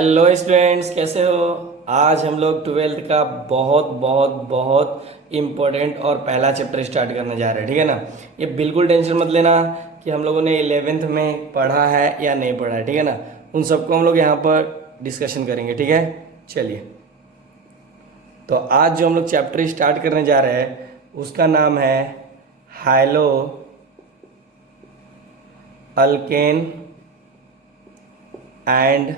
Hello students, कैसे हो। आज हम लोग ट्वेल्थ का बहुत बहुत बहुत इम्पोर्टेंट और पहला चैप्टर स्टार्ट करने जा रहे हैं, ठीक है ना। ये बिल्कुल टेंशन मत लेना कि हम लोगों ने 11th में पढ़ा है या नहीं पढ़ा है, ठीक है ना। उन सबको हम लोग यहाँ पर डिस्कशन करेंगे, ठीक है। चलिए, तो आज जो हम लोग चैप्टर स्टार्ट करने जा रहे हैं उसका नाम है हाइलो अल्केन एंड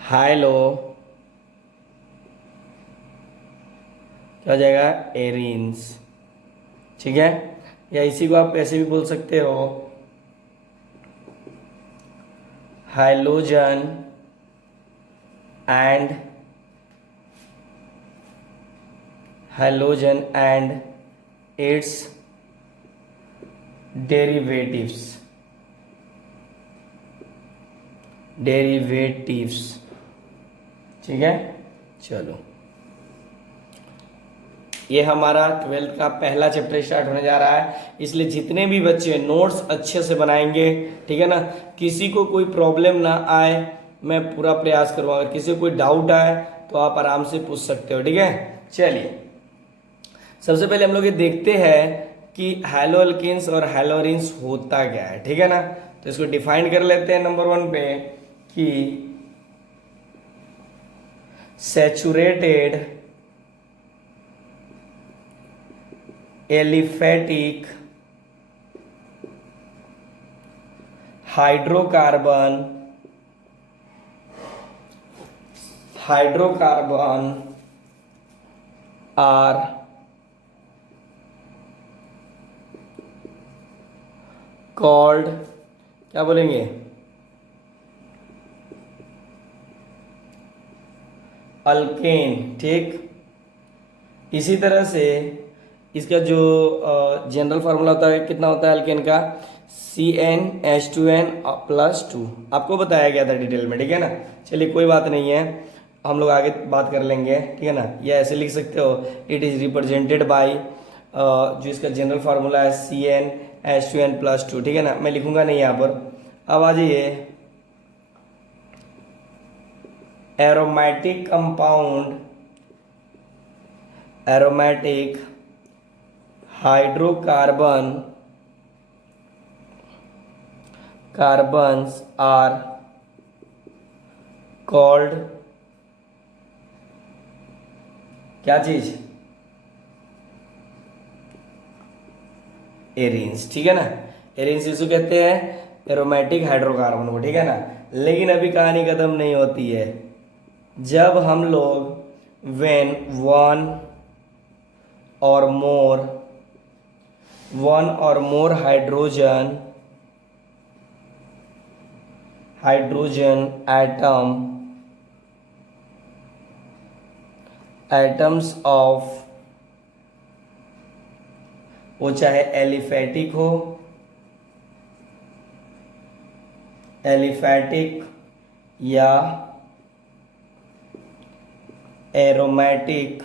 हाइलो, क्या हो जाएगा, एरीन्स, ठीक है। या इसी को आप ऐसे भी बोल सकते हो, हाइलोजन एंड इट्स डेरिवेटिव्स, ठीक है। चलो, ये हमारा ट्वेल्थ का पहला चैप्टर स्टार्ट होने जा रहा है, इसलिए जितने भी बच्चे नोट्स अच्छे से बनाएंगे, ठीक है ना। किसी को कोई प्रॉब्लम ना आए, मैं पूरा प्रयास करूँगा। अगर किसी को कोई डाउट आए तो आप आराम से पूछ सकते हो, ठीक है। चलिए, सबसे पहले हम लोग ये देखते हैं कि हैलो अल्केन्स और हैलोरिन्स होता क्या है, ठीक है ना। तो इसको डिफाइन कर लेते हैं नंबर 1 पे कि saturated aliphatic hydrocarbon are called, क्या बोलेंगे, अल्केन, ठीक। इसी तरह से इसका जो जनरल फार्मूला होता है, कितना होता है अल्केन का, CnH2n+2, आपको बताया गया था डिटेल में, ठीक है ना। चलिए, कोई बात नहीं है, हम लोग आगे बात कर लेंगे, ठीक है ना। या ऐसे लिख सकते हो, इट इज़ रिप्रेजेंटेड बाय, जो इसका जनरल फार्मूला है CnH2n+2, ठीक है ना। मैं लिखूंगा नहीं यहाँ पर। अब आ जाइए, aromatic compound, aromatic hydrocarbon carbons are called, क्या चीज, एरीन्स, ठीक है ना। एरीन्स इसको कहते हैं, एरोमेटिक हाइड्रोकार्बन को, ठीक है ना। लेकिन अभी कहानी खत्म नहीं होती है। जब हम लोग व्हेन वन और मोर हाइड्रोजन एटम्स ऑफ, वो चाहे एलिफेटिक या aromatic,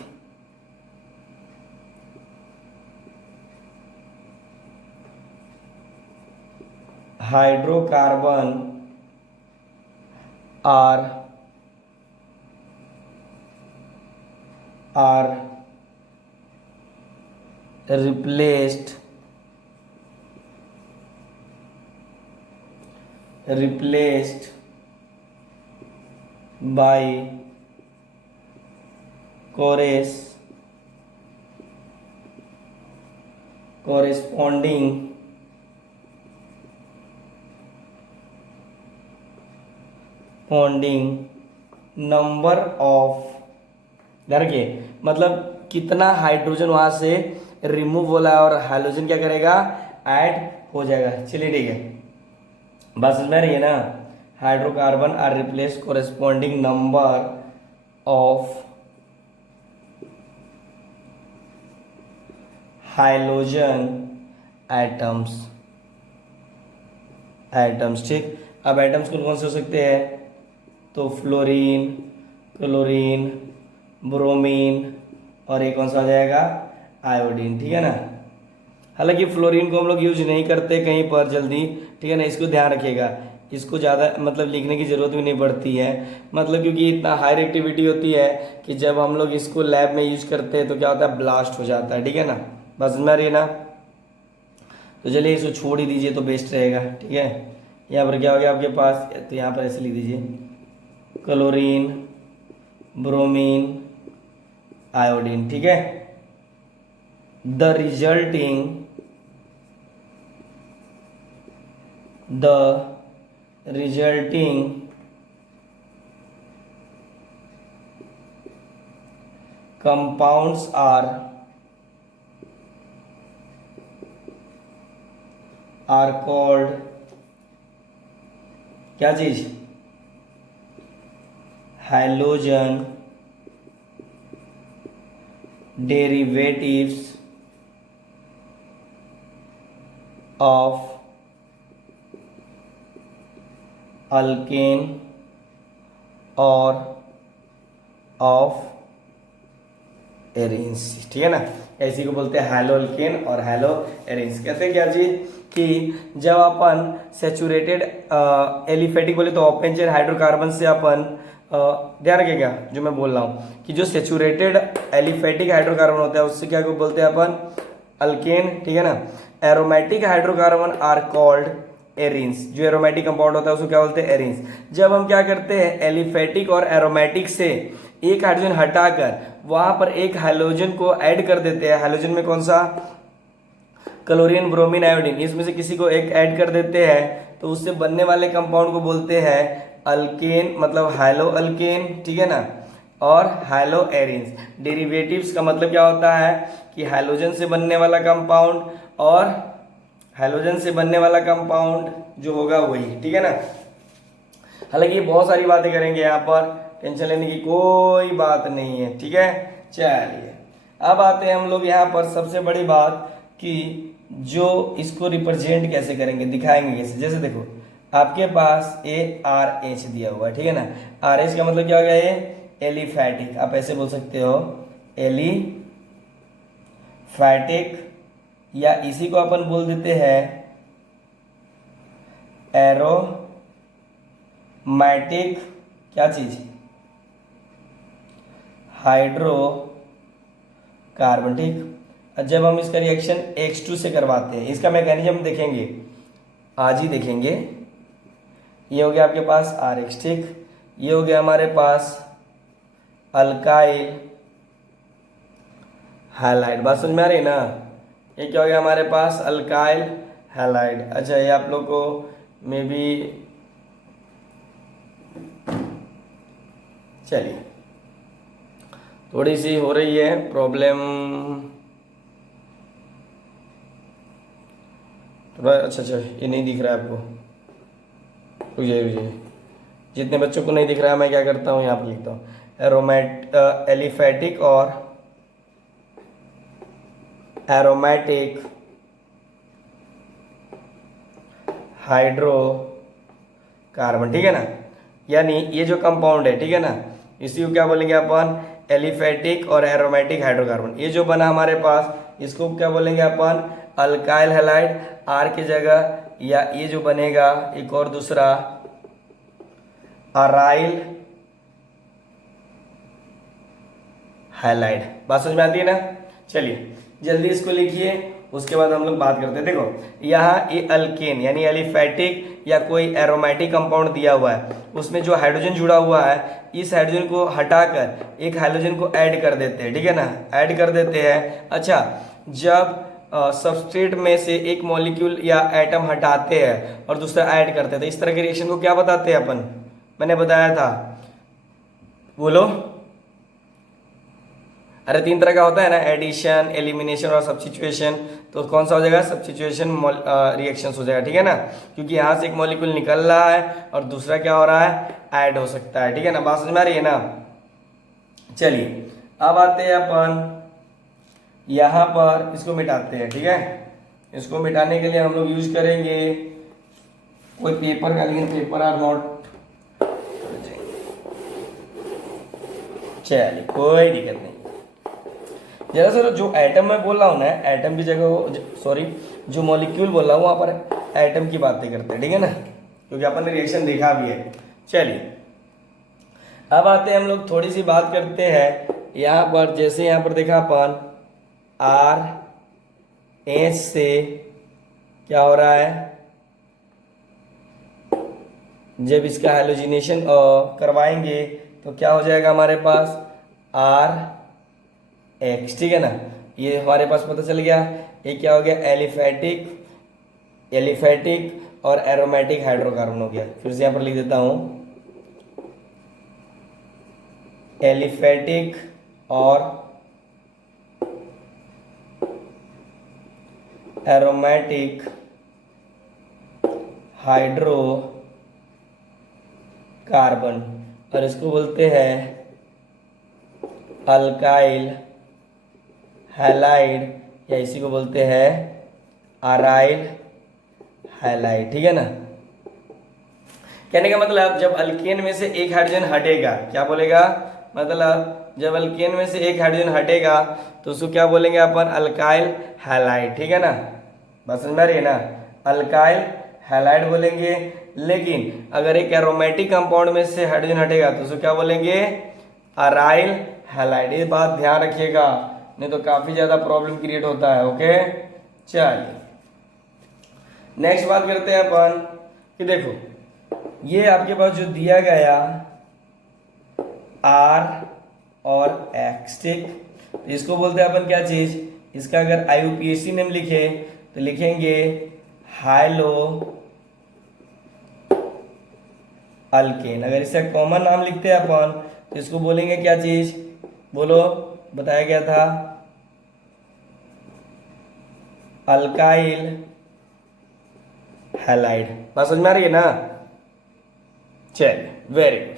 hydrocarbon are replaced by corresponding number of, ध्यान रखिए, मतलब कितना हाइड्रोजन वहां से रिमूव होला और हाइड्रोजन क्या करेगा, ऐड हो जाएगा। चलिए, ठीक है, बात समझ में आ रही है ना। Hydrocarbon are replace corresponding number of hydrogen atoms, ठीक। अब एटम्स कौन कौन से हो सकते हैं, तो फ्लोरीन, क्लोरीन, ब्रोमीन और एक कौन सा आ जाएगा, आयोडीन, ठीक है ना। हालांकि फ्लोरीन को हम लोग यूज नहीं करते कहीं पर जल्दी, ठीक है ना, इसको ध्यान रखिएगा। इसको ज़्यादा मतलब लिखने की ज़रूरत भी नहीं पड़ती है, मतलब क्योंकि इतना हाई रिएक्टिविटी होती है कि जब हम लोग इसको लैब में यूज करते हैं तो क्या होता है, ब्लास्ट हो जाता है। ठीक है ना, बस समझ में आ रही है ना। तो चलिए इसको छोड़ ही दीजिए तो बेस्ट रहेगा। ठीक है, यहाँ पर क्या हो गया आपके पास, तो यहाँ पर ऐसे लिख दीजिए क्लोरीन, ब्रोमीन, आयोडीन। ठीक है, the resulting compounds are called क्या चीज, हैलोजन डेरिवेटिव्स ऑफ अल्केन और ऑफ एरिन्स। ठीक है ना, इसी को बोलते हैं हैलो अल्केन और हैलो एरिन्स। कहते हैं क्या चीज कि जब अपन सेचुरेटेड एलिफेटिक बोले तो ओपन चेन हाइड्रोकार्बन से अपन ध्यान रखिएगा जो मैं बोल रहा हूँ कि जो सेचुरेटेड एलिफेटिक हाइड्रोकार्बन होता है उससे क्या को बोलते हैं अपन, अल्केन। ठीक है ना, aromatic hydrocarbon are called arenes. जो एरोमेटिक कंपाउंड होता है उसको क्या बोलते हैं, एरिन्स। जब हम क्या करते हैं, एलिफेटिक और एरोमेटिक से एक हाइड्रोजन हटाकर वहां पर एक हाइड्रोजन को ऐड कर देते हैं, हाइड्रोजन में कौन सा, क्लोरीन, ब्रोमीन, आयोडीन, इसमें से किसी को एक ऐड कर देते हैं तो उससे बनने वाले कंपाउंड को बोलते हैं अल्केन, मतलब हैलो अल्केन। ठीक है ना, और हैलो एरिन्स। डेरिवेटिव्स का मतलब क्या होता है कि हाइड्रोजन से बनने वाला कंपाउंड और हाइड्रोजन से बनने वाला कंपाउंड जो होगा वही। ठीक है ना, हालांकि बहुत सारी बातें करेंगे यहाँ पर, टेंशन लेने की कोई बात नहीं है। ठीक है, चलिए अब आते हैं हम लोग यहाँ पर सबसे बड़ी बात कि जो इसको रिप्रेजेंट कैसे करेंगे, दिखाएंगे कैसे। जैसे देखो आपके पास ARH दिया हुआ है। ठीक है ना, RH का मतलब क्या हो गया, ये एलिफैटिक, आप ऐसे बोल सकते हो एलिफैटिक, या इसी को अपन बोल देते हैं एरोमैटिक, क्या चीज, हाइड्रोकार्बन। ठीक, जब हम इसका रिएक्शन H2 से करवाते हैं, इसका मैकेनिज्म देखेंगे, आज ही देखेंगे। ये हो गया आपके पास RH। ठीक, ये हो गया हमारे पास अल्काइल हैलाइड। बात समझ में आ रही है ना, ये क्या हो गया हमारे पास, अल्काइल हैलाइड। अच्छा, ये आप लोग को मे बी, चलिए थोड़ी सी हो रही है प्रॉब्लम थोड़ा। अच्छा, ये नहीं दिख रहा है आपको, रुक जाइए। जितने बच्चों को नहीं दिख रहा है मैं क्या करता हूँ, यहाँ पर लिखता हूँ एलिफैटिक और एरोमेटिक हाइड्रोकार्बन। ठीक है ना, यानी ये जो कंपाउंड है, ठीक है ना, इसी को क्या बोलेंगे अपन, एलिफैटिक और एरोमेटिक हाइड्रोकार्बन। ये जो बना हमारे पास, इसको क्या बोलेंगे अपन, अल्काइल हैलाइड, आर की जगह, या ये जो बनेगा एक और दूसरा अराइल हैलाइड। बात समझ में आती है ना। चलिए जल्दी इसको लिखिए, उसके बाद हम लोग बात करते हैं। देखो यहाँ ये अल्केन यानी एलिफैटिक या कोई एरोमेटिक कंपाउंड दिया हुआ है, उसमें जो हाइड्रोजन जुड़ा हुआ है, इस हाइड्रोजन को हटाकर एक हाइड्रोजन को ऐड कर देते हैं। ठीक है ना, ऐड कर देते हैं। अच्छा, जब सबस्ट्रेट में से एक मॉलिक्यूल या एटम हटाते हैं और दूसरा ऐड करते हैं तो इस तरह के रिएक्शन को क्या बताते हैं अपन, मैंने बताया था, बोलो। अरे 3 तरह का होता है ना, एडिशन, एलिमिनेशन और सब्स्टिट्यूशन। तो कौन सा हो जाएगा, सब्स्टिट्यूशन रिएक्शंस हो जाएगा। ठीक है ना, क्योंकि यहाँ से एक मॉलिक्यूल निकल रहा है और दूसरा क्या हो रहा है, ऐड हो सकता है। ठीक है ना, बात समझ में आ रही है ना। चलिए अब आते हैं अपन यहाँ पर, इसको मिटाते हैं। ठीक है, इसको मिटाने के लिए हम लोग यूज करेंगे कोई पेपर का, लेकिन पेपर आर नॉट, चलिए कोई दिक्कत नहीं। जरा सर जो एटम मैं बोल रहा हूँ ना, एटम की जगह, सॉरी जो मॉलिक्यूल बोल रहा हूँ वहाँ पर एटम की बातें करते हैं। ठीक है ना, क्योंकि अपन ने रिएक्शन देखा भी है। चलिए अब आते हैं हम लोग थोड़ी सी बात करते हैं यहाँ पर। जैसे यहाँ पर देखा अपन RH से क्या हो रहा है, जब इसका हैलोजिनेशन करवाएंगे तो क्या हो जाएगा हमारे पास RH, ठीक है ना। ये हमारे पास पता चल गया। ये क्या हो गया, एलिफेटिक और एरोमेटिक हाइड्रोकार्बन हो गया। फिर से यहाँ पर लिख देता हूँ, एलिफेटिक और एरोमेटिक हाइड्रोकार्बन, और इसको बोलते हैं अल्काइल हैलाइड, या इसी को बोलते हैं अराइल हैलाइड, ठीक है ना। कहने का मतलब जब अल्केन में से एक हाइड्रोजन हटेगा, क्या बोलेगा, मतलब जब अल्केन में से एक हाइड्रोजन हटेगा तो उसको क्या बोलेंगे अपन, अल्काइल हैलाइड, ठीक है ना। बस समझ में आ रही है ना, अल्काइल हैलाइड बोलेंगे। लेकिन अगर एक एरोमेटिक कंपाउंड में से हाइड्रोजन हटेगा तो उसको क्या बोलेंगे, अराइल हैलाइड। ये बात ध्यान रखिएगा, नहीं तो काफी ज्यादा प्रॉब्लम क्रिएट होता है। ओके चलिए नेक्स्ट बात करते हैं अपन कि देखो ये आपके पास जो दिया गया R और X, ठीक, तो इसको बोलते हैं अपन क्या चीज, इसका अगर IUPAC नेम लिखे तो लिखेंगे हाइलो अल्केन। अगर इसका कॉमन नाम लिखते हैं अपन तो इसको बोलेंगे क्या चीज, बोलो, बताया गया था अल्काइल हैलाइड। बात समझ में आ रही है ना। चलिए वेरी गुड।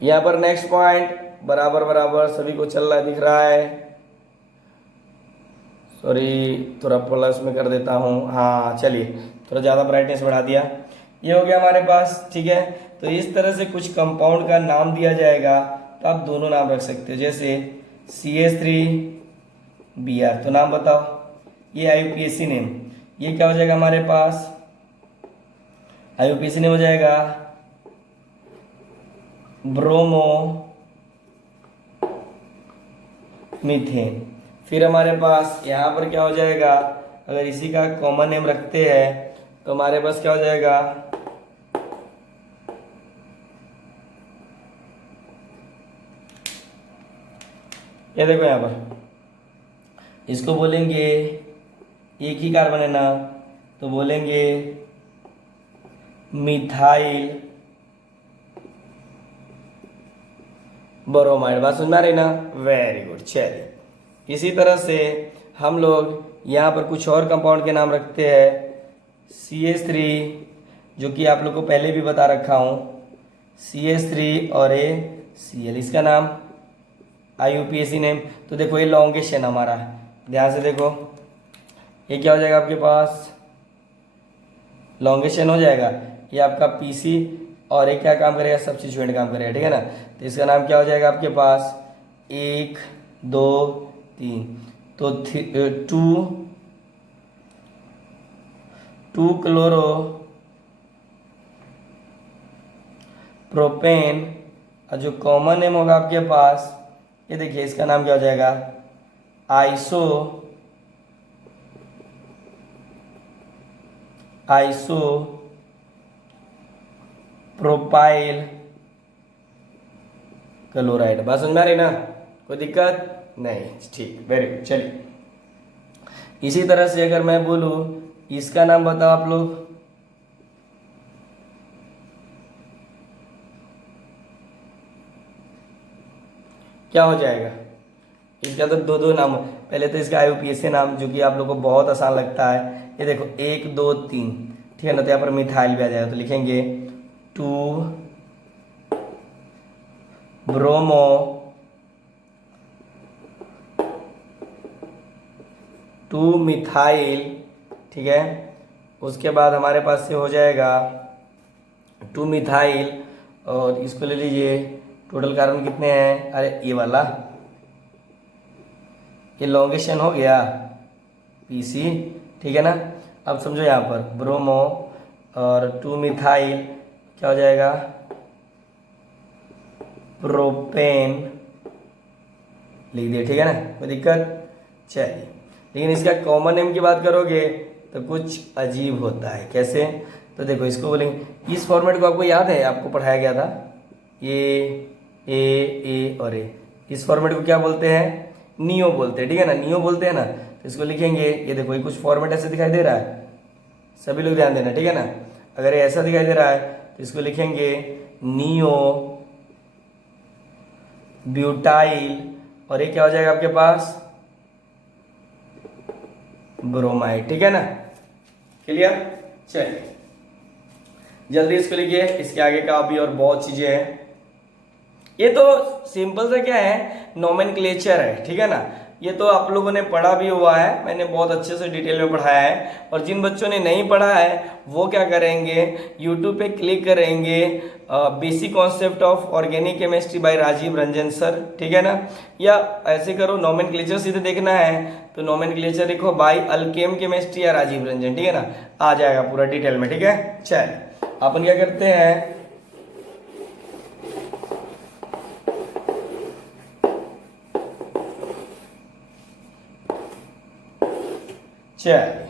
यहां पर नेक्स्ट पॉइंट बराबर बराबर सभी को चल रहा दिख रहा है। सॉरी थोड़ा प्लस में कर देता हूं, हाँ चलिए थोड़ा ज़्यादा ब्राइटनेस बढ़ा दिया। ये हो गया हमारे पास, ठीक है। तो इस तरह से कुछ कंपाउंड का नाम दिया जाएगा तो आप दोनों नाम रख सकते हो, जैसे CH3Br, तो नाम बताओ, ये IUPAC नेम, ये क्या हो जाएगा हमारे पास, IUPAC नेम हो जाएगा ब्रोमो मीथेन। फिर हमारे पास यहाँ पर क्या हो जाएगा, अगर इसी का कॉमन नेम रखते हैं तो हमारे पास क्या हो जाएगा, ये देखो यहाँ पर इसको बोलेंगे, एक ही कार्बन है ना तो बोलेंगे मिथाइल ब्रोमाइड। बात समझ में आ रही ना, वेरी गुड। चलिए इसी तरह से हम लोग यहाँ पर कुछ और कंपाउंड के नाम रखते हैं, CH3, जो कि आप लोग को पहले भी बता रखा हूँ, CH3 और Cl, इसका नाम IUPAC नेम। तो देखो ये लॉन्गेस्ट है हमारा, ध्यान से देखो, ये क्या हो जाएगा आपके पास, लॉन्गेस्ट हो जाएगा, ये आपका PC, और ये क्या काम करेगा, सब्स्टिट्यूएंट काम करेगा, ठीक है ना। तो इसका नाम क्या हो जाएगा आपके पास, 1 2 3, तो 2 क्लोरो प्रोपेन, और जो कॉमन नेम होगा आपके पास, ये देखिए इसका नाम क्या हो जाएगा, आइसो प्रोपाइल क्लोराइड। बात समझ में आ रही ना, कोई दिक्कत नहीं, ठीक, वेरी गुड। चलिए इसी तरह से अगर मैं बोलूं, इसका नाम बताओ आप लोग, क्या हो जाएगा, इसका तो दो नाम, पहले तो इसका IUPAC नाम जो कि आप लोग को बहुत आसान लगता है, ये देखो 1 2 3, ठीक है ना। तो यहाँ पर मिथाइल भी आ जाएगा, तो लिखेंगे 2 ब्रोमो मिथाइल, ठीक है। उसके बाद हमारे पास से हो जाएगा 2 मिथाइल, और इसको ले लीजिए, टोटल कार्बन कितने हैं, अरे ये वाला, ये लॉन्गेशन हो गया PC, ठीक है ना। अब समझो यहाँ पर ब्रोमो और 2 मिथाइल क्या हो जाएगा, प्रोपेन लिख दिया, ठीक है ना, कोई दिक्कत। चलिए, लेकिन इसका कॉमन नेम की बात करोगे तो कुछ अजीब होता है। कैसे, तो देखो इसको बोलेंगे, इस फॉर्मेट को आपको याद है, आपको पढ़ाया गया था, ए और ए, इस फॉर्मेट को क्या बोलते हैं, नियो बोलते हैं, ठीक है ना, नियो बोलते हैं ना। तो इसको लिखेंगे, ये देखो ये कुछ फॉर्मेट ऐसे दिखाई दे रहा है, सभी लोग ध्यान देना, ठीक है ना। अगर ये ऐसा दिखाई दे रहा है तो इसको लिखेंगे नियो ब्यूटाइल, और ये क्या हो जाएगा आपके पास, ब्रोमाइड, ठीक है ना, क्लियर। चलिए जल्दी इसको लिखिए, इसके आगे का अभी और बहुत चीजें हैं। ये तो सिंपल सा क्या है, नोमेनक्लेचर है, ठीक है ना। ये तो आप लोगों ने पढ़ा भी हुआ है, मैंने बहुत अच्छे से डिटेल में पढ़ाया है। और जिन बच्चों ने नहीं पढ़ा है वो क्या करेंगे, यूट्यूब पे क्लिक करेंगे basic concept of organic chemistry by Rajiv Ranjan sir, ठीक है ना। या ऐसे करो, नोमेनक्लेचर सीधे देखना है तो नोमेनक्लेचर लिखो बाय अल्केम केमिस्ट्री या राजीव रंजन, ठीक है ना, आ जाएगा पूरा डिटेल में, ठीक है। चलिए अपन क्या करते हैं, चलिए,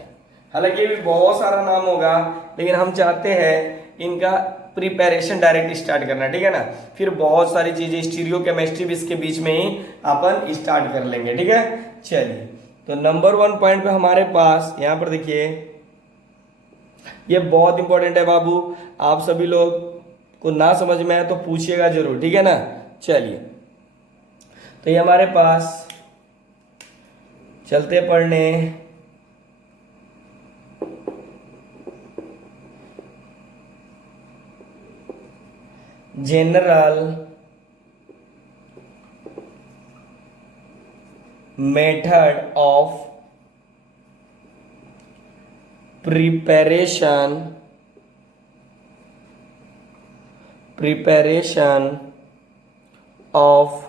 हालांकि ये भी बहुत सारा नाम होगा, लेकिन हम चाहते हैं इनका प्रिपरेशन डायरेक्ट स्टार्ट करना, ठीक है ना। फिर बहुत सारी चीजें स्टीरियो केमिस्ट्री भी इसके बीच में ही अपन स्टार्ट कर लेंगे, ठीक है। चलिए, तो नंबर 1 पॉइंट पे हमारे पास यहाँ पर देखिए, ये बहुत इंपॉर्टेंट है बाबू, आप सभी लोग को ना समझ में आए तो पूछिएगा जरूर, ठीक है ना। चलिए, तो ये हमारे पास चलते पढ़ने, general method of preparation of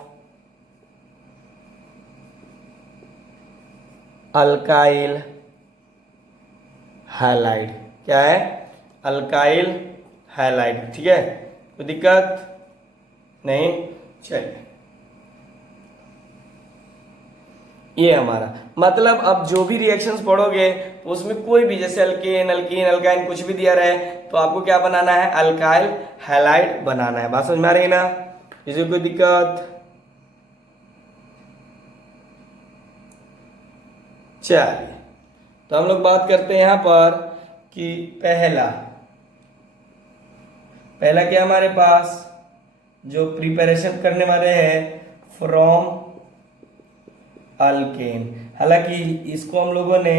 alkyl halide, क्या है, अल्काइल हैलाइड, ठीक है, कोई दिक्कत नहीं। चलिए, ये हमारा मतलब, अब जो भी रिएक्शंस पढ़ोगे उसमें कोई भी, जैसे अल्केन अल्कीन अल्काइन कुछ भी दिया रहे तो आपको क्या बनाना है, अल्काइल हैलाइड बनाना है। बात समझ में आ रही है ना, इसे कोई दिक्कत। चलिए, तो हम लोग बात करते हैं यहां पर कि पहला क्या हमारे पास जो प्रिपरेशन करने वाले हैं, फ्रॉम अल्केन। हालांकि इसको हम लोगों ने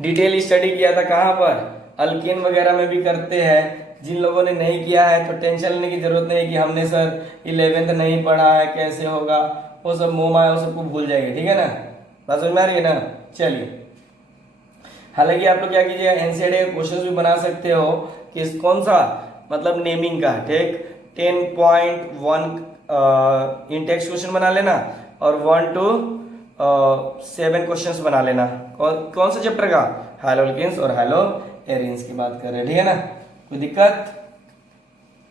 डिटेल स्टडी किया था, कहां पर, अल्केन वगैरह में भी करते हैं। जिन लोगों ने नहीं किया है तो टेंशन लेने की जरूरत नहीं कि हमने सर 11th नहीं पढ़ा है कैसे होगा, वो सब मोह माया, वो सबको भूल जाएंगे, ठीक है ना। बात समझ में आ रही है ना। चलिए, हालांकि आप लोग क्या कीजिए, एनसीईआरटी के क्वेश्चंस भी बना सकते हो, किस कौन सा, मतलब नेमिंग का, ठीक, 10.1 इंटेक्स क्वेश्चन बना लेना और 1 to 7 क्वेश्चंस बना लेना। कौन सा चैप्टर का, हैलोल्केन्स और हैलो एरिन्स की बात कर रहे हैं, ठीक है ना, कोई दिक्कत।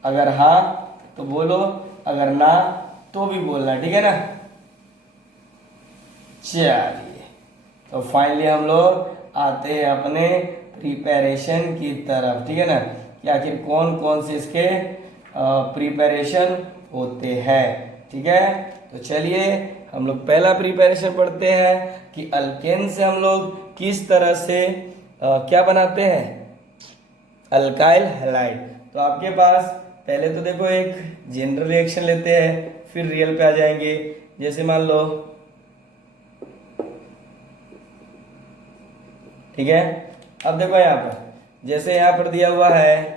अगर हाँ तो बोलो, अगर ना तो भी बोलना, ठीक है ना। चलिए, तो फाइनली हम लोग आते हैं अपने प्रिपरेशन की तरफ, ठीक है ना, कि आखिर कौन कौन से इसके प्रिपरेशन होते हैं, ठीक है। तो चलिए हम लोग पहला प्रिपरेशन पढ़ते हैं कि अल्केन से हम लोग किस तरह से क्या बनाते हैं, अल्काइल हैलाइड। तो आपके पास पहले तो देखो एक जनरल रिएक्शन लेते हैं, फिर रियल पे आ जाएंगे। जैसे मान लो, ठीक है, अब देखो यहाँ पर, जैसे यहाँ पर दिया हुआ है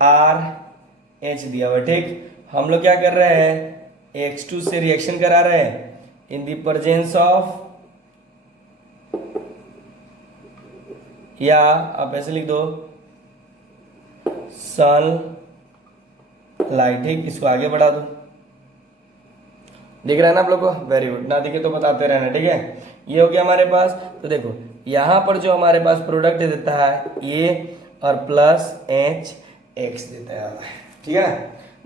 RH दिया हुआ है, ठीक, हम लोग क्या कर रहे हैं, X2 से रिएक्शन करा रहे हैं इन द प्रेजेंस ऑफ, या आप ऐसे लिख दो सन लाइट, ठीक, इसको आगे बढ़ा दो। दिख रहा है ना आप लोग को, वेरी गुड, ना दिखे तो बताते रहना, ठीक है। ये हो गया हमारे पास। तो देखो यहाँ पर जो हमारे पास प्रोडक्ट देता है ये और प्लस एच एक्स देता है, ठीक है ना।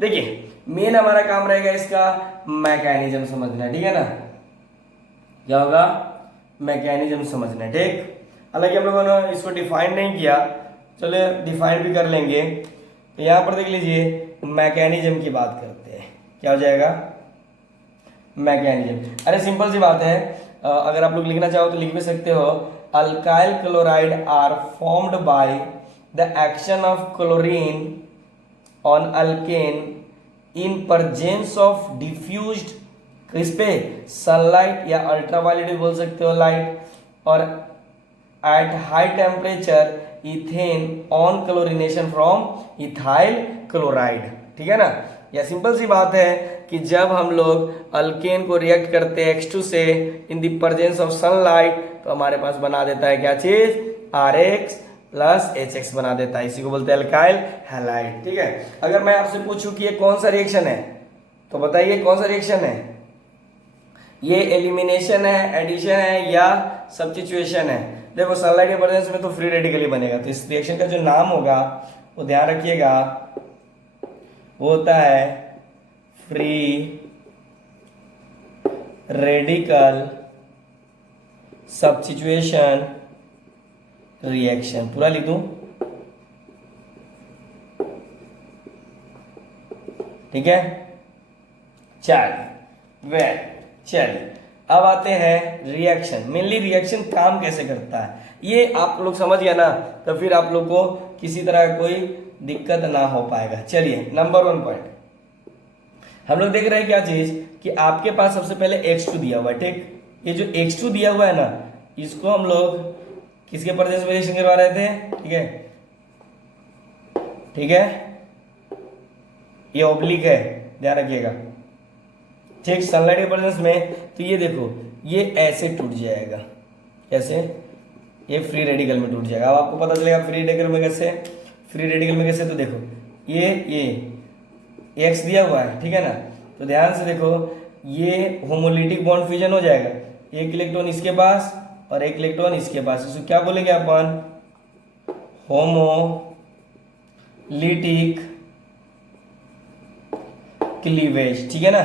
देखिए मेन हमारा काम रहेगा इसका मैकेनिज्म समझना, ठीक है ना। क्या होगा, मैकेनिज्म समझना, ठीक। हालांकि हम लोगों ने इसको डिफाइन नहीं किया, चलो डिफाइन भी कर लेंगे। तो यहाँ पर देख लीजिए मैकेनिज्म की बात करते हैं, क्या हो जाएगा मैकेनिज्म। अरे सिंपल सी बात है, अगर आप लोग लिखना चाहो तो लिख भी सकते हो। Alkyl chloride are formed by the action of chlorine on alkane in presence of diffused, किस पे, सनलाइट या अल्ट्रावायलेट भी बोल सकते हो, लाइट, और at high temperature ethane on chlorination from ethyl chloride, ठीक है ना। यह सिंपल सी बात है कि जब हम लोग अल्केन को रिएक्ट करते हैं H2 से in the presence of sunlight, तो हमारे पास बना देता है क्या चीज, RH प्लस HX बना देता है, इसी को बोलते हैं अल्काइल हैलाइड, ठीक है। अगर मैं आपसे पूछूं कि ये कौन सा रिएक्शन है, तो बताइए कौन सा रिएक्शन है, ये एलिमिनेशन है, एडिशन है, या सब्स्टिट्यूशन है। देखो सनलाइट के प्रेजेंस में तो फ्री रेडिकल ही बनेगा, तो इस रिएक्शन का जो नाम होगा वो ध्यान रखिएगा, वो होता है फ्री रेडिकल सब्स्टिट्यूशन रिएक्शन। पूरा लिख दूं, ठीक है। चलिए अब आते हैं रिएक्शन। मेनली रिएक्शन काम कैसे करता है ये आप लोग समझ गया ना, तो फिर आप लोग को किसी तरह का कोई दिक्कत ना हो पाएगा। चलिए नंबर 1 पॉइंट हम लोग देख रहे हैं क्या चीज, कि आपके पास सबसे पहले X2 दिया हुआ है, ठीक। ये जो X2 दिया हुआ है ना, इसको हम लोग किसके प्रेजेंस में रिएक्शन करवा रहे थे, ठीक है, ठीक है, ये ऑब्लिक है, ध्यान रखिएगा, ठीक। सनलाइट के प्रेजेंस में तो ये देखो ये ऐसे टूट जाएगा, कैसे, ये फ्री रेडिकल में टूट जाएगा। अब आपको पता चलेगा फ्री रेडिकल में कैसे, फ्री रेडिकल में कैसे, तो देखो ये एक्स दिया हुआ है, ठीक है ना, तो ध्यान से देखो ये होमोलिटिक बॉन्ड फ्यूजन हो जाएगा, एक इलेक्ट्रॉन इसके पास और एक इलेक्ट्रॉन इसके पास, इसको क्या बोलेंगे अपन, होमोलिटिक क्लीवेज, ठीक है ना,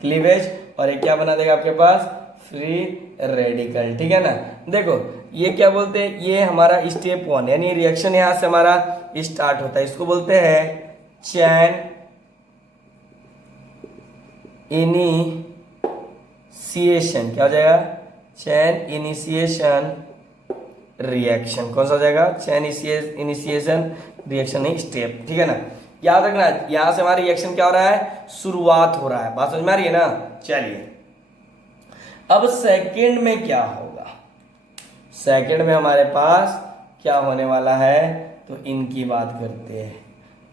क्लीवेज। और एक क्या बना देगा आपके पास, फ्री रेडिकल, ठीक है ना। देखो ये क्या बोलते हैं, ये हमारा स्टेप 1 यानी रिएक्शन यहां से हमारा स्टार्ट होता है, इसको बोलते हैं चैन इनिशिएशन। क्या हो जाएगा, चैन इनिशिएशन रिएक्शन। कौन सा हो जाएगा, चैन इनिशिएशन रिएक्शन नहीं, स्टेप, ठीक है ना। याद रखना यहां से हमारा रिएक्शन क्या हो रहा है, शुरुआत हो रहा है, बात समझ में आ रही है ना। चलिए अब सेकंड में क्या होगा, सेकंड में हमारे पास क्या होने वाला है, तो इनकी बात करते हैं।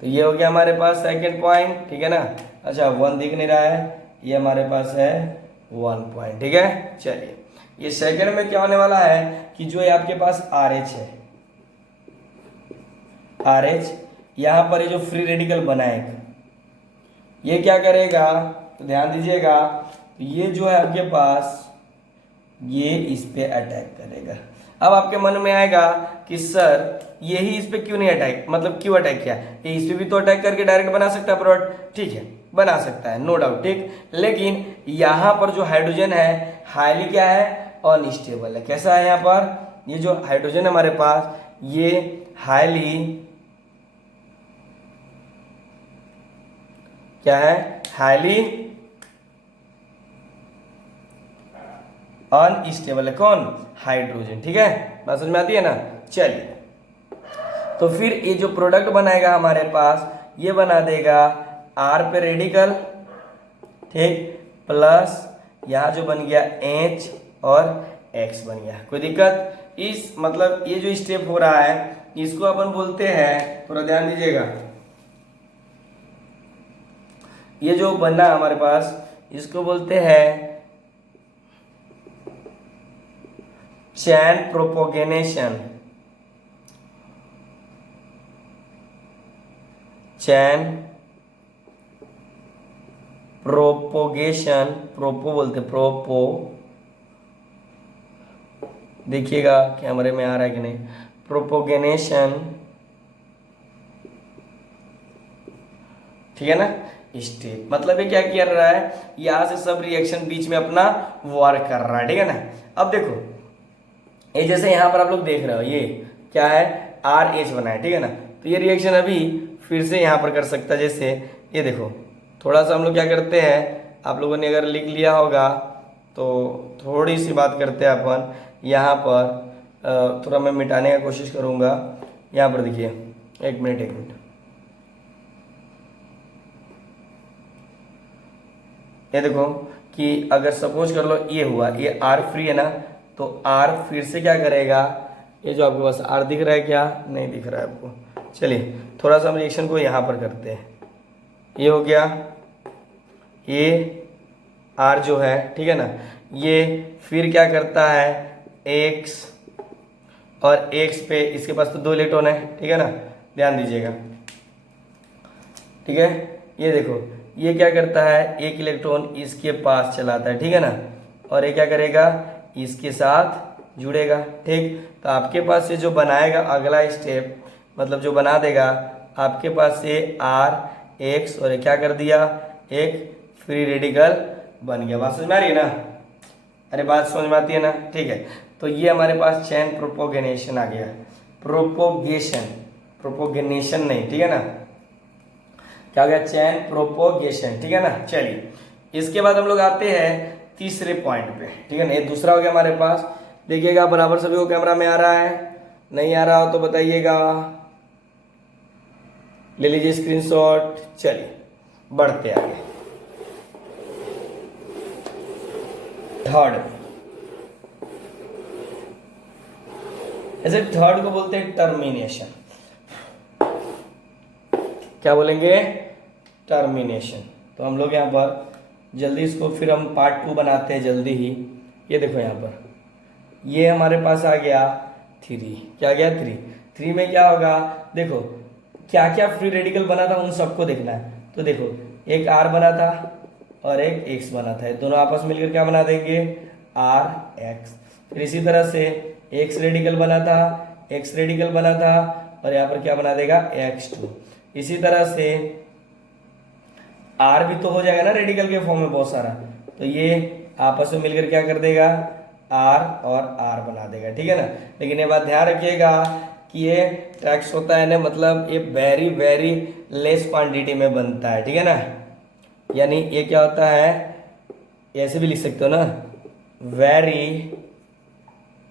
तो ये हो गया हमारे पास सेकंड पॉइंट, ठीक है ना। अच्छा 1 दिख नहीं रहा है, ये हमारे पास है 1 पॉइंट, ठीक है। चलिए ये सेकंड में क्या होने वाला है कि जो आपके पास RH है, RH यहां पर ये जो फ्री रेडिकल बनाएगा ये क्या करेगा, तो ध्यान दीजिएगा, ये जो है आपके पास ये इस पे अटैक करेगा। अब आपके मन में आएगा कि सर यही इस पे क्यों नहीं अटैक, मतलब क्यों अटैक किया, ये इस पे भी तो अटैक करके डायरेक्ट बना सकता है प्रोडक्ट, ठीक है, बना सकता है, नो डाउट, ठीक। लेकिन यहां पर जो हाइड्रोजन है हाईली क्या है, अनस्टेबल है। कैसा है यहाँ पर, ये जो हाइड्रोजन है हमारे पास ये हाईली क्या है, हाईली अनस्टेबल है, कौन, हाइड्रोजन, ठीक है, बात समझ में आती है ना। चलिए तो फिर ये जो प्रोडक्ट बनाएगा हमारे पास ये बना देगा R पे रेडिकल, ठीक, प्लस यहाँ जो बन गया H और X बन गया। कोई दिक्कत, इस मतलब ये जो स्टेप हो रहा है इसको अपन बोलते हैं, थोड़ा ध्यान दीजिएगा, ये जो बना हमारे पास इसको बोलते हैं चैन प्रोपोगेनेशन, चैन प्रोपोगेशन, प्रोपो बोलते, देखिएगा कैमरे में आ रहा है कि नहीं। प्रोपोगेनेशन, ठीक है ना, स्टेप मतलब ये क्या कर रहा है, यहां से सब रिएक्शन बीच में अपना वर्क कर रहा है, ठीक है ना। अब देखो ये जैसे यहाँ पर आप लोग देख रहे हो ये क्या है, आर एच बना है, ठीक है ना। तो ये रिएक्शन अभी फिर से यहाँ पर कर सकता है, जैसे ये देखो थोड़ा सा हम लोग क्या करते हैं, आप लोगों ने अगर लिख लिया होगा तो थोड़ी सी बात करते हैं अपन यहाँ पर, थोड़ा मैं मिटाने का कोशिश करूँगा। यहाँ पर देखिए, एक मिनट, ये देखो कि अगर सपोज कर लो ये हुआ, ये आर फ्री है ना, तो आर फिर से क्या करेगा, ये जो आपके पास आर दिख रहा है, क्या नहीं दिख रहा है आपको, चलिए थोड़ा सा हम रिएक्शन को यहाँ पर करते हैं। ये हो गया, ये आर जो है, ठीक है ना, ये फिर क्या करता है, एक्स और एक्स पे इसके पास तो 2 इलेक्ट्रॉन है, ठीक है ना, ध्यान दीजिएगा, ठीक है। ये देखो ये क्या करता है, 1 इलेक्ट्रॉन इसके पास चलाता है, ठीक है ना, और ये क्या करेगा, इसके साथ जुड़ेगा, ठीक। तो आपके पास से जो बनाएगा अगला स्टेप, मतलब जो बना देगा आपके पास से आर एक्स, और ये क्या कर दिया, एक फ्री रेडिकल बन गया। बात समझ में आ रही है ना, अरे बात समझ में आती है ना, ठीक है। तो ये हमारे पास चैन प्रोपोगेनेशन आ गया, प्रोपोगेशन, प्रोपोगेनेशन नहीं, ठीक है ना, क्या हो गया, चैन प्रोपोगेशन, ठीक है ना। चलिए इसके बाद हम लोग आते हैं तीसरे पॉइंट पे, ठीक है ना। ये दूसरा हो गया हमारे पास, देखिएगा बराबर सभी को कैमरा में आ रहा है, नहीं आ रहा हो तो बताइएगा, ले लीजिए स्क्रीनशॉट। चलिए बढ़ते आगे, थर्ड, ऐसे थर्ड को बोलते हैं टर्मिनेशन, क्या बोलेंगे, टर्मिनेशन। तो हम लोग यहाँ पर जल्दी इसको फिर हम पार्ट 2 बनाते हैं जल्दी ही। ये देखो यहाँ पर ये हमारे पास आ गया 3, क्या आ गया 3 में क्या होगा, देखो क्या क्या फ्री रेडिकल बना था उन सबको देखना है। तो देखो एक आर बना था और एक एक्स बना था, दोनों आपस में मिलकर क्या बना देंगे, आर एक्स। फिर इसी तरह से एक्स रेडिकल बना था, एक्स रेडिकल बना था, और यहाँ पर क्या बना देगा, x2। इसी तरह से आर भी तो हो जाएगा ना रेडिकल के फॉर्म में बहुत सारा, तो ये आपस में मिलकर क्या कर देगा, आर और आर बना देगा, ठीक है ना। लेकिन ये बात ध्यान रखिएगा कि ये ट्रैक्स होता है ना, मतलब ये वेरी वेरी लेस क्वांटिटी में बनता है, ठीक है ना। यानी ये क्या होता है, ऐसे भी लिख सकते हो ना, वेरी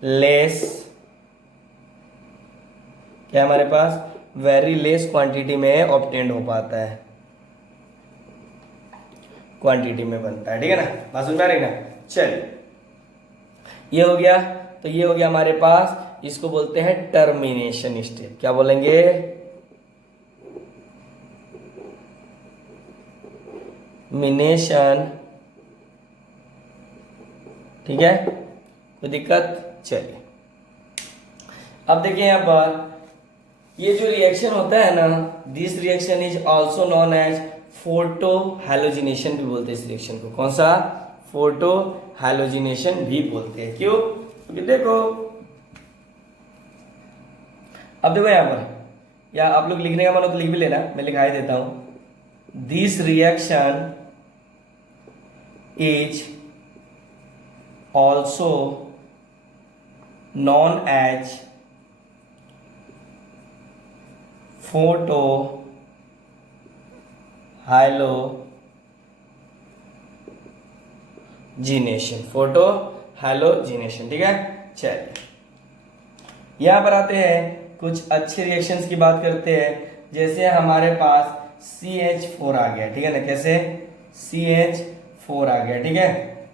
लेस, क्या हमारे पास वेरी लेस क्वांटिटी में ऑब्टेंड हो पाता है, क्वांटिटी में बनता है, ठीक है ना, बात समझ में आ रही ना। चलिए ये हो गया, तो ये हो गया हमारे पास, इसको बोलते हैं टर्मिनेशन स्टेप, क्या बोलेंगे, मिनेशन, ठीक है, कोई दिक्कत। चलिए अब देखिए यहाँ पर ये जो रिएक्शन होता है ना, this reaction is also known as photo halogenation भी बोलते हैं इस रिएक्शन को, कौन सा, फोटो हैलोजिनेशन भी बोलते हैं। क्यों, क्योंकि देखो अब देखो यहाँ पर, या आप लोग लिखने का मन हो तो लिख भी लेना, मैं लिखाई देता हूं, this reaction is also known as photo halogenation, photo halogenation, ठीक है। चलिए यहां पर आते हैं, कुछ अच्छे रिएक्शंस की बात करते हैं। जैसे हमारे पास CH4 आ गया, ठीक है ना, कैसे CH4 आ गया, ठीक है,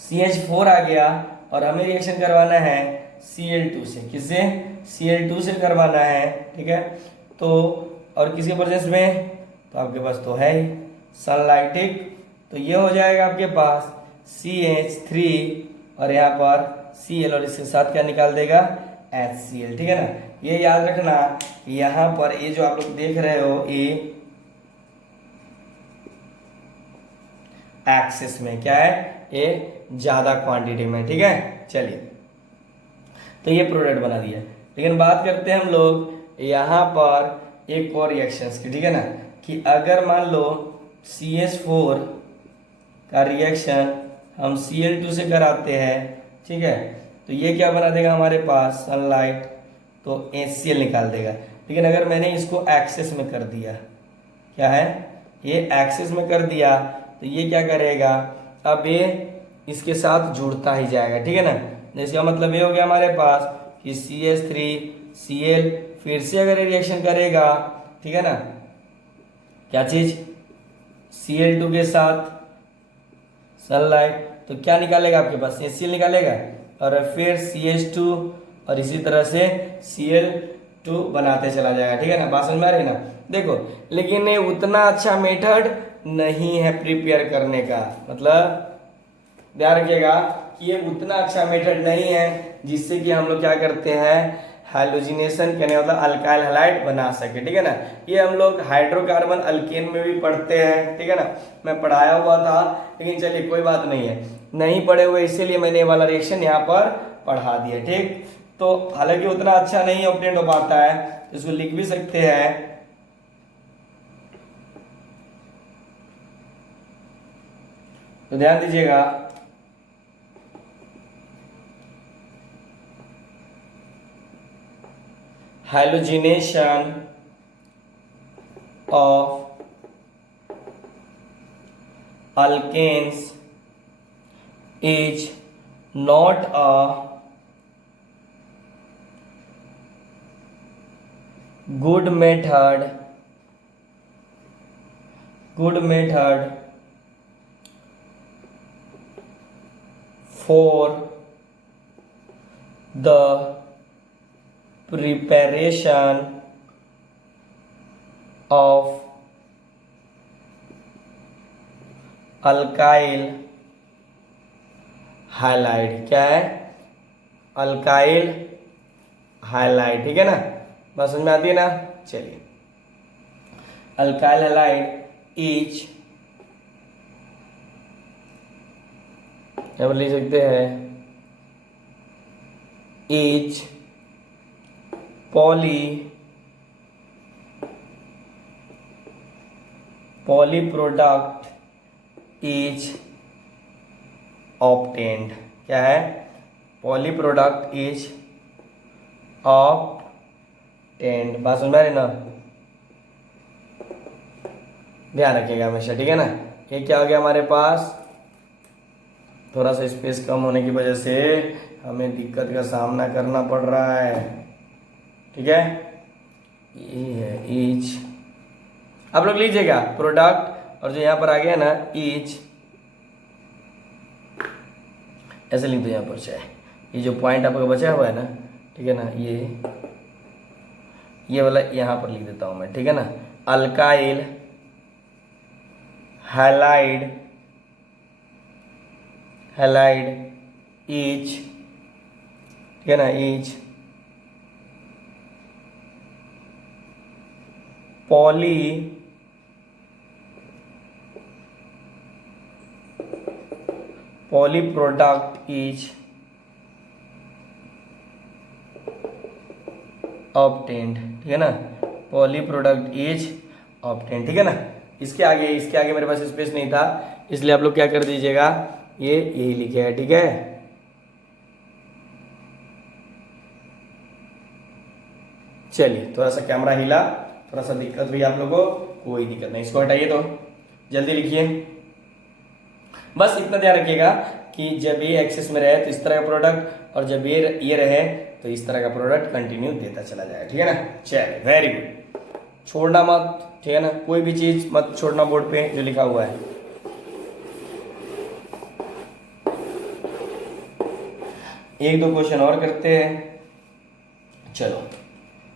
CH4 आ गया और हमें रिएक्शन करवाना है Cl2 से, किससे, Cl2 से करवाना है, ठीक है। तो और किसके प्रेजेंस में, तो आपके पास तो है ही सनलाइटिक, तो ये हो जाएगा आपके पास CH3 और यहाँ पर Cl, और इसके साथ क्या निकाल देगा, HCl, ठीक है ना। ये याद रखना, यहाँ पर ये जो आप लोग देख रहे हो ये एक्सिस में क्या है, ये ज्यादा क्वांटिटी में, ठीक है। चलिए तो ये प्रोडक्ट बना दिया। लेकिन बात करते हैं हम लोग यहाँ पर एक और रिएक्शंस की, ठीक है ना, कि अगर मान लो CH4 का रिएक्शन हम Cl2 से कराते हैं, ठीक है, तो ये क्या बना देगा हमारे पास, सनलाइट, तो HCl निकाल देगा। लेकिन अगर मैंने इसको एक्सेस में कर दिया, क्या है, ये एक्सेस में कर दिया, तो ये क्या करेगा, अब ये इसके साथ जुड़ता ही जाएगा, ठीक है ना। इसका मतलब ये हो गया हमारे पास कि CH3Cl फिर से अगर ये रिएक्शन करेगा, ठीक है ना, क्या चीज, Cl2 के साथ सनलाइट, तो क्या निकालेगा आपके पास, HCl निकालेगा, और फिर CH2 और इसी तरह से Cl2 बनाते चला जाएगा, ठीक है ना। बात समझ में आ रही है ना। देखो, लेकिन ये उतना अच्छा मेथड नहीं है प्रिपेयर करने का, मतलब ध्यान रखिएगा कि ये उतना अच्छा मेथड नहीं है जिससे कि हम लोग क्या करते हैं, हाइड्रोजिनेशन करने, मतलब अल्काइल हैलाइड बना सके, ठीक है ना। ये हम लोग हाइड्रोकार्बन अल्केन में भी पढ़ते हैं, ठीक है ना, मैं पढ़ाया हुआ था, लेकिन चलिए कोई बात नहीं है, नहीं पढ़े हुए इसीलिए मैंने ये वाला रिएक्शन यहाँ पर पढ़ा दिया, ठीक। तो हालांकि उतना अच्छा नहीं ऑब्टेन हो पाता है, इसको लिख भी सकते हैं, तो ध्यान दीजिएगा, hydrogenation of alkanes is not a good method for the preparation of alkyl halide. क्या है, अल्काइल हाइलाइड, ठीक है ना, बात समझ में आती है ना। चलिए, अल्काइल हाइलाइड इज, क्या लिख सकते हैं, is poly product is obtained. क्या है, पॉली प्रोडक्ट इज ऑब्टेन्ड। बात समझ में आ रही ना, ध्यान रखिएगा हमेशा, ठीक है ना। ये क्या हो गया हमारे पास, थोड़ा सा स्पेस कम होने की वजह से हमें दिक्कत का सामना करना पड़ रहा है, ठीक है। ये है इज, आप लोग लीजिएगा प्रोडक्ट, और जो यहाँ पर आ गया ना इज, ऐसे लिख दो यहाँ पर, चाहे ये जो पॉइंट आपका बचा हुआ है ना, ठीक है ना, ये वाला यहाँ पर लिख देता हूँ मैं, ठीक है ना। अल्काइल हैलाइड इज, ठीक है ना, is poly product is obtained, ठीक है ना, पॉली प्रोडक्ट इज ऑब्टेन्ड, ठीक है ना। इसके आगे मेरे पास स्पेस नहीं था, इसलिए आप लोग क्या कर दीजिएगा, ये यही लिखे है, ठीक है। चलिए, थोड़ा सा कैमरा हिला, थोड़ा सा दिक्कत हुई आप लोगों को, कोई दिक्कत नहीं, इसको हटाइए, तो जल्दी लिखिए। बस इतना ध्यान रखिएगा कि जब ये एक्सेस में रहे तो इस तरह का प्रोडक्ट, और जब ये रहे तो इस तरह का प्रोडक्ट कंटिन्यू देता चला जाए, ठीक है ना। चलिए, वेरी गुड, छोड़ना मत, ठीक है ना, कोई भी चीज मत छोड़ना बोर्ड पे जो लिखा हुआ है। एक दो क्वेश्चन और करते हैं, चलो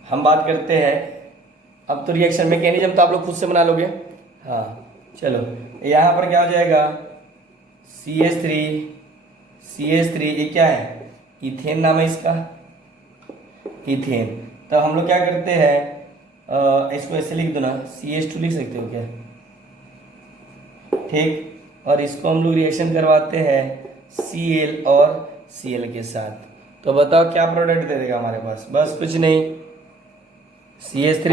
हम बात करते हैं, अब तो रिएक्शन मैकेनिज्म तो आप लोग खुद से बना लोगे, हाँ। चलो, यहाँ पर क्या हो जाएगा, CH3, ये क्या है, इथेन नाम है इसका, इथेन। तो हम लोग क्या करते हैं, इसको ऐसे लिख दो ना, CH2 लिख सकते हो क्या, ठीक, और इसको हम लोग रिएक्शन करवाते हैं Cl और Cl के साथ, तो बताओ क्या प्रोडक्ट दे देगा हमारे पास, बस कुछ नहीं, CH3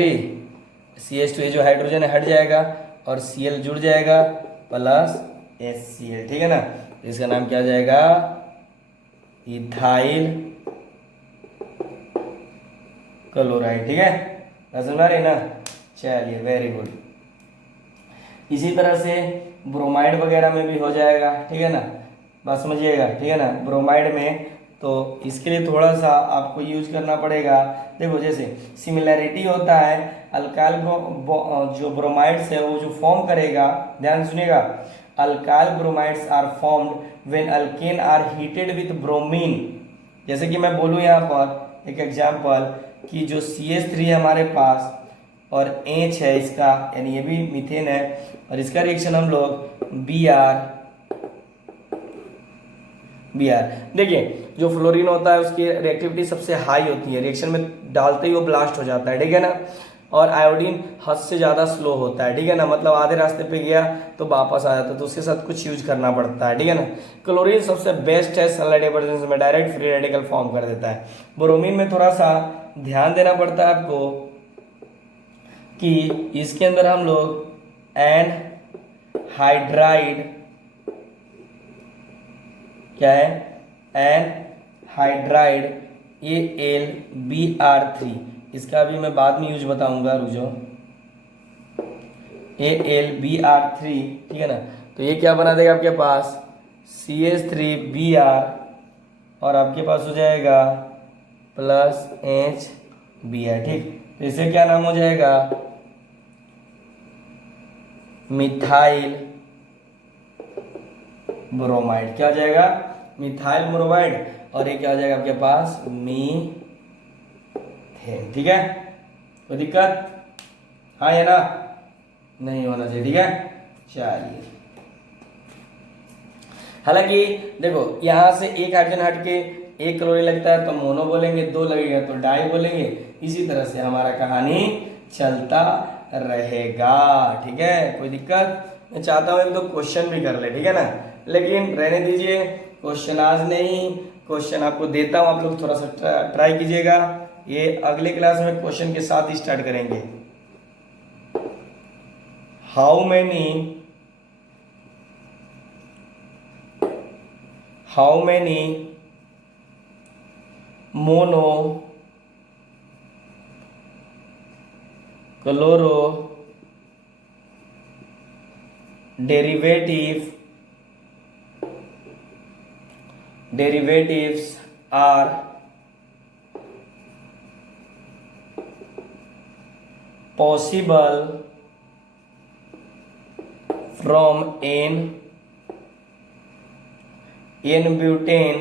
CH2 ये जो हाइड्रोजन है हट जाएगा और Cl जुड़ जाएगा प्लस HCl, ठीक है ना। तो इसका नाम क्या हो जाएगा, इथाइल क्लोराइड, ठीक है, समझ आ रही ना। चलिए वेरी गुड। इसी तरह से ब्रोमाइड वगैरह में भी हो जाएगा, ठीक है ना, बात समझिएगा, ठीक है ना। ब्रोमाइड में तो इसके लिए थोड़ा सा आपको यूज करना पड़ेगा। देखो जैसे सिमिलैरिटी होता है, अल्काइल जो ब्रोमाइड्स है वो जो फॉर्म करेगा, ध्यान सुनिएगा, alkyl bromides are formed when alkane are heated with bromine. जैसे कि मैं बोलूँ यहाँ पर एक एग्जाम्पल कि जो CH3 है हमारे पास और H है इसका, यानी ये भी मीथेन है, और इसका रिएक्शन हम लोग Br देखिए, जो फ्लोरीन होता है उसकी रिएक्टिविटी सबसे हाई होती है, रिएक्शन में डालते ही वो ब्लास्ट हो जाता है, ठीक है ना। और आयोडीन हद से ज़्यादा स्लो होता है, ठीक है ना, मतलब आधे रास्ते पे गया तो वापस आ जाता है, तो उसके साथ कुछ यूज करना पड़ता है, ठीक है ना। क्लोरीन सबसे बेस्ट है सनलाइट इमरजेंसी में, डायरेक्ट फ्री रेडिकल फॉर्म कर देता है। ब्रोमीन में थोड़ा सा ध्यान देना पड़ता है आपको कि इसके अंदर हम लोग एन हाइड्राइड, क्या है, एन हाइड्राइड AlBr3, इसका भी मैं बाद में यूज बताऊंगा, रुझो, AlBr3, ठीक है ना। तो ये क्या बना देगा आपके पास CH3Br और आपके पास हो जाएगा प्लस HBr, ठीक। तो इसे क्या नाम हो जाएगा, मिथाइल ब्रोमाइड, क्या हो जाएगा, मिथाइल ब्रोमाइड, और ये क्या हो जाएगा आपके पास, मीथेन, ठीक है। कोई दिक्कत, हाँ या ना, नहीं होना चाहिए, ठीक है। चलिए, हालांकि देखो यहाँ से एक हाइड्रोजन हट के एक क्लोरीन लगता है तो मोनो बोलेंगे, दो लगेगा तो डाई बोलेंगे, इसी तरह से हमारा कहानी चलता रहेगा, ठीक है। कोई दिक्कत, मैं चाहता हूँ एक दो क्वेश्चन भी कर ले, ठीक है ना, लेकिन रहने दीजिए, क्वेश्चन आज नहीं, क्वेश्चन आपको देता हूँ, आप लोग थोड़ा सा ट्राई कीजिएगा, ये अगले क्लास में क्वेश्चन के साथ ही स्टार्ट करेंगे। How many mono chloro derivatives are possible from N-butane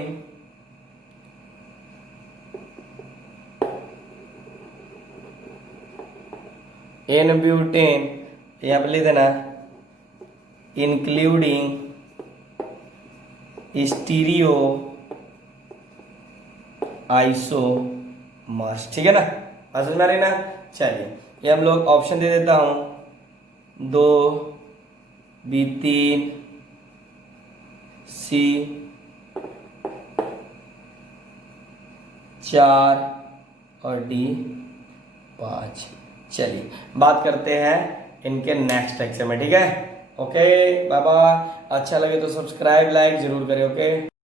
यहाँ पे लिख देना, इंक्लूडिंग स्टीरियो आइसोमर्स, ठीक है ना, समझ में आ रही ना। चलिए ये हम लोग ऑप्शन दे देता हूं, 2 B 3 C 4 और D 5। चलिए बात करते हैं इनके नेक्स्ट लेक्चर में, ठीक है। ओके बाय बाय, अच्छा लगे तो सब्सक्राइब लाइक जरूर करें, ओके।